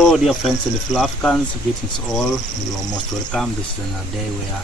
Hello dear friends and fellow Africans, greetings all. You are most welcome. This is another day where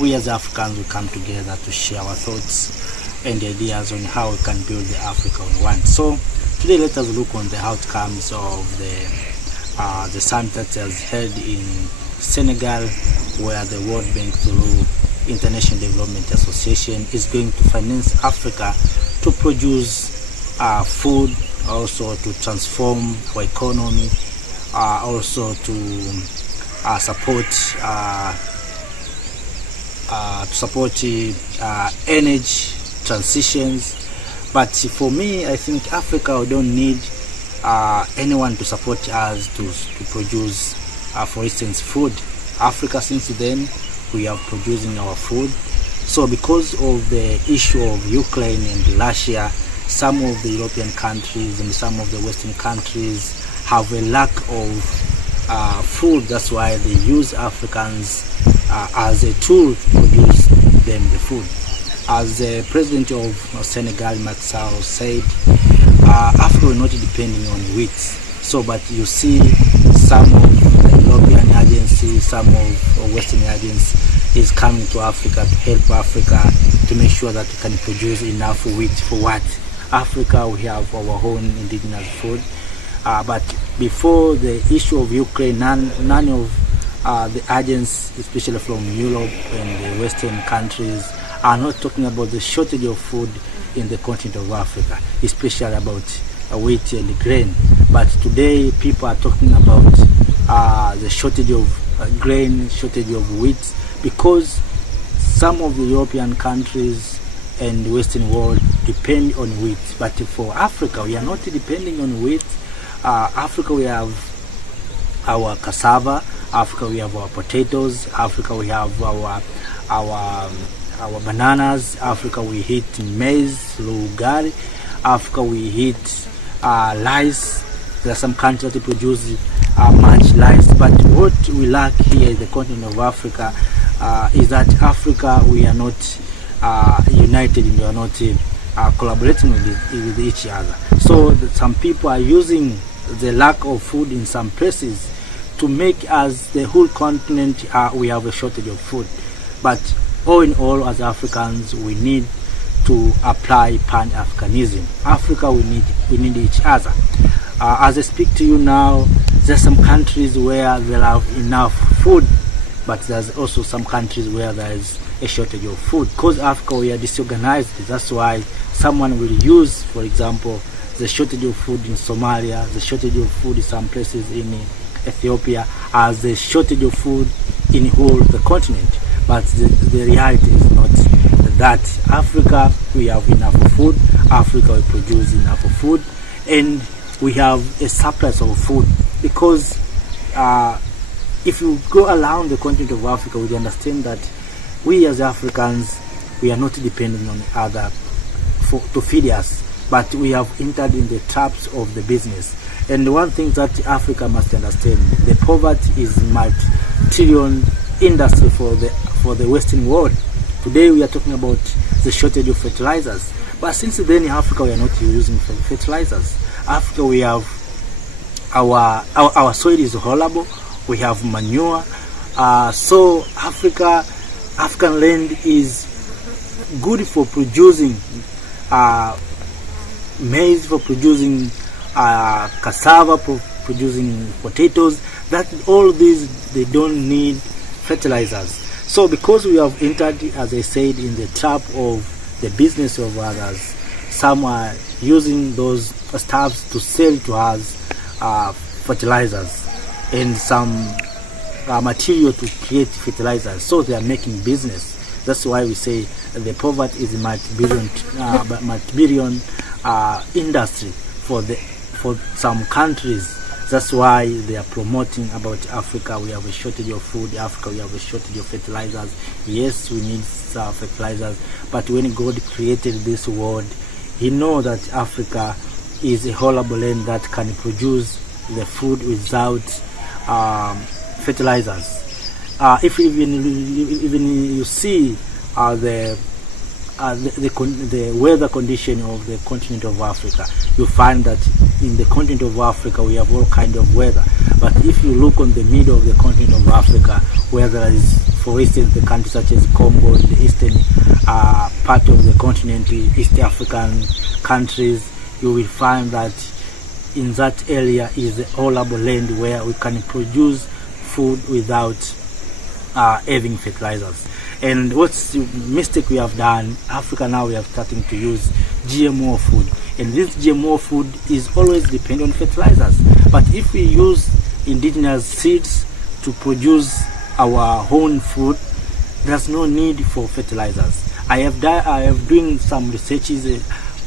we as Africans we come together to share our thoughts and ideas on how we can build the Africa we want. So today let us look on the outcomes of the summit that has held in Senegal, where the World Bank through International Development Association is going to finance Africa to produce food, also to transform our economy, also to support energy transitions. But for me, I think Africa don't need anyone to support us to produce, for instance, food. Africa, since then, we are producing our food. So because of the issue of Ukraine and Russia, some of the European countries and some of the Western countries have a lack of food. That's why they use Africans as a tool to produce them the food. As the president of Senegal, Macky Sall, said, Africa is not depending on wheat. So, but you see some of the European agencies, some of Western agencies is coming to Africa to help Africa to make sure that we can produce enough wheat for what? Africa, we have our own indigenous food. But before the issue of Ukraine, none of the agents, especially from Europe and the Western countries, are not talking about the shortage of food in the continent of Africa, especially about wheat and grain. But today people are talking about the shortage of grain, shortage of wheat, because some of the European countries and the Western world depend on wheat. But for Africa, we are not depending on wheat. Africa, we have our cassava. Africa, we have our potatoes. Africa, we have our bananas. Africa, we eat maize, ugali. Africa, we eat rice. There are some countries that produce much rice. But what we lack here in the continent of Africa is that Africa, we are not united, and we are not collaborating with each other. So some people are using the lack of food in some places to make us, the whole continent, we have a shortage of food. But all in all, as Africans, we need to apply Pan-Africanism. Africa, we need each other. As I speak to you now, there's some countries where they have enough food, but there's also some countries where there is a shortage of food. Because Africa, we are disorganized. That's why someone will use, for example, the shortage of food in Somalia, the shortage of food in some places in Ethiopia, as the shortage of food in whole the continent. But the reality is not that. Africa, we have enough food. Africa, we produce enough food, and we have a surplus of food. Because if you go around the continent of Africa, we understand that we as Africans, we are not dependent on other to feed us, but we have entered in the traps of the business. And one thing that Africa must understand, the poverty is multi-trillion industry for the Western world. Today we are talking about the shortage of fertilizers, but since then in Africa we are not using fertilizers. Africa, we have our soil is horrible. We have manure. So African land is good for producing maize, for producing cassava, for producing potatoes. That all these, they don't need fertilizers. So because we have entered, as I said, in the trap of the business of others, some are using those stuffs to sell to us fertilizers and some material to create fertilizers. So they are making business. That's why we say the poverty is a multi-billion industry for some countries. That's why they are promoting about Africa. We have a shortage of food. Africa, we have a shortage of fertilizers. Yes, we need fertilizers. But when God created this world, He knows that Africa is a horrible land that can produce the food without fertilizers. If even you see the the weather condition of the continent of Africa, you find that in the continent of Africa we have all kind of weather. But if you look on the middle of the continent of Africa, where there is, for instance, the countries such as Congo in the eastern part of the continent, the East African countries, you will find that in that area is the arable land where we can produce food without having fertilizers. And what's the mistake we have done? Africa now we are starting to use GMO food, and this GMO food is always dependent on fertilizers. But if we use indigenous seeds to produce our own food, there's no need for fertilizers. I have doing some researches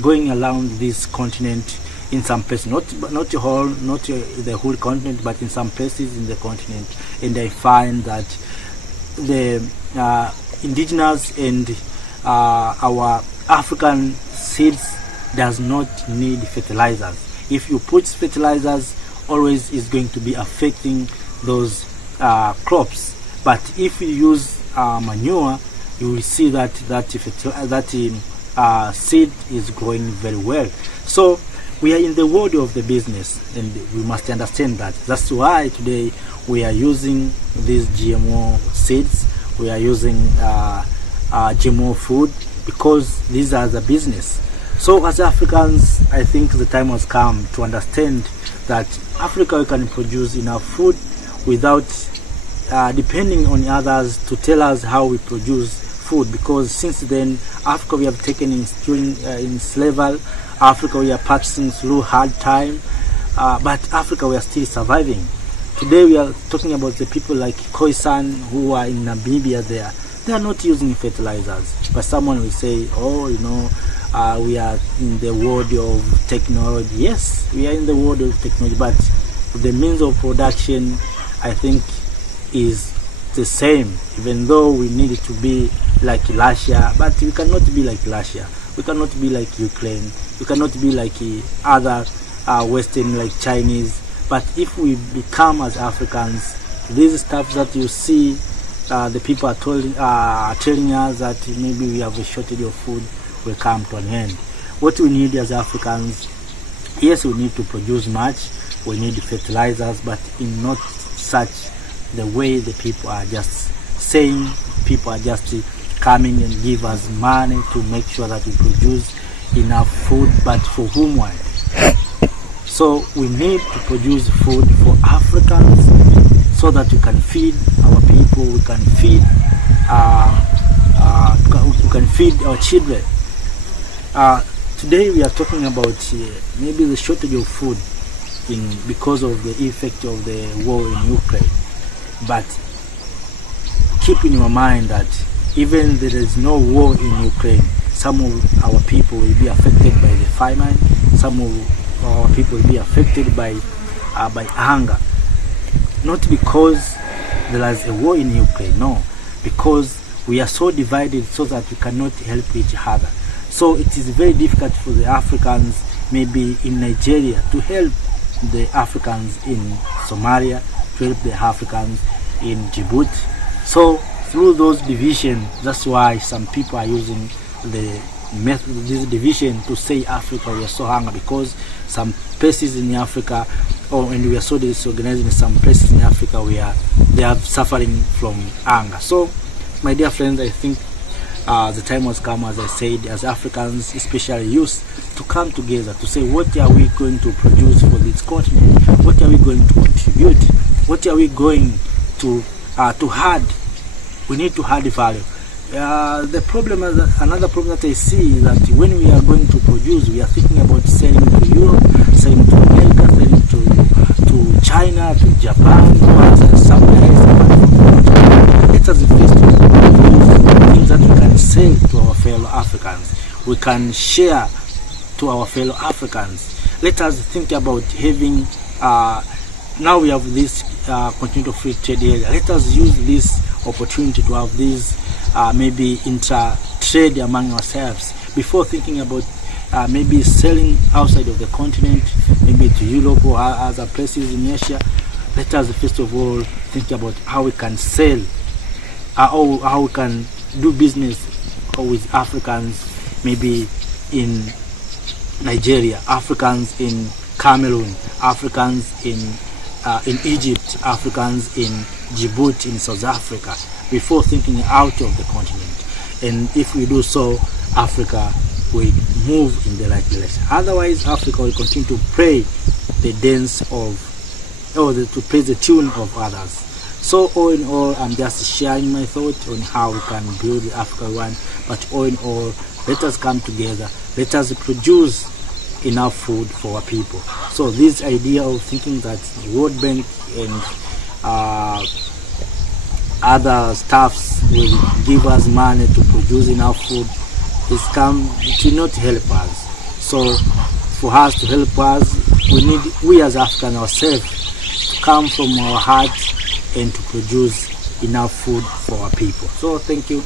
going around this continent in some places, not the whole continent, but in some places in the continent, and I find that the indigenous and our African seeds does not need fertilizers. If you put fertilizers, always is going to be affecting those crops. But if you use manure, you will see that seed is growing very well. So we are in the world of the business, and we must understand that. That's why today we are using these GMO seeds, we are using GMO food, because these are the business. So as Africans, I think the time has come to understand that Africa can produce enough food without depending on others to tell us how we produce food, because since then Africa we have taken in slavery. Africa we are passing through hard time, but Africa we are still surviving. Today we are talking about the people like Khoisan who are in Namibia. They are not using fertilizers, but someone will say, oh, we are in the world of technology. Yes, we are in the world of technology, but the means of production, I think, is the same, even though we need it to be like Russia, but we cannot be like Russia. We cannot be like Ukraine. We cannot be like other Western, like Chinese. But if we become as Africans, these stuff that you see, the people are telling us that maybe we have a shortage of food, will come to an end. What we need as Africans, yes, we need to produce much. We need fertilizers, but in not such the way the people are just saying. People are just coming and give us money to make sure that we produce enough food, but for whom? Why? So we need to produce food for Africans so that we can feed our people, we can feed our children. Today we are talking about maybe the shortage of food because of the effect of the war in Ukraine. But keep in your mind that even there is no war in Ukraine, some of our people will be affected by the famine. Some of our people will be affected by hunger. Not because there is a war in Ukraine, no, because we are so divided so that we cannot help each other. So it is very difficult for the Africans, maybe in Nigeria, to help the Africans in Somalia, to help the Africans in Djibouti. So through those divisions, that's why some people are using this division to say Africa we are so hungry, because some places in Africa, and we are so disorganized in some places in Africa where they are suffering from hunger. So my dear friends, I think the time has come, as I said, as Africans, especially youth, to come together to say, what are we going to produce for this continent? What are we going to contribute? What are we going to add? We need to add value. The problem, another problem that I see, is that when we are going to produce, we are thinking about selling to Europe, selling to America, selling to China, to Japan, or somewhere else. Let us first produce things that we can sell to our fellow Africans. We can share to our fellow Africans. Let us think about having, now we have this continental free trade area. Let us use this opportunity to have this maybe intra-trade among ourselves before thinking about maybe selling outside of the continent, maybe to Europe or other places in Asia. Let us first of all think about how we can sell, how we can do business or with Africans maybe in Nigeria, Africans in Cameroon, Africans in Egypt, Africans in Djibouti, in South Africa, before thinking out of the continent. And if we do so, Africa will move in the right direction. Otherwise, Africa will continue to play the dance of, or to play the tune of others. So all in all, I'm just sharing my thoughts on how we can build the Africa one. But all in all, let us come together. Let us produce enough food for our people. So this idea of thinking that the World Bank and other staffs will give us money to produce enough food, it will not help us. So for us to help us, we as Africans ourselves to come from our heart and to produce enough food for our people. So thank you.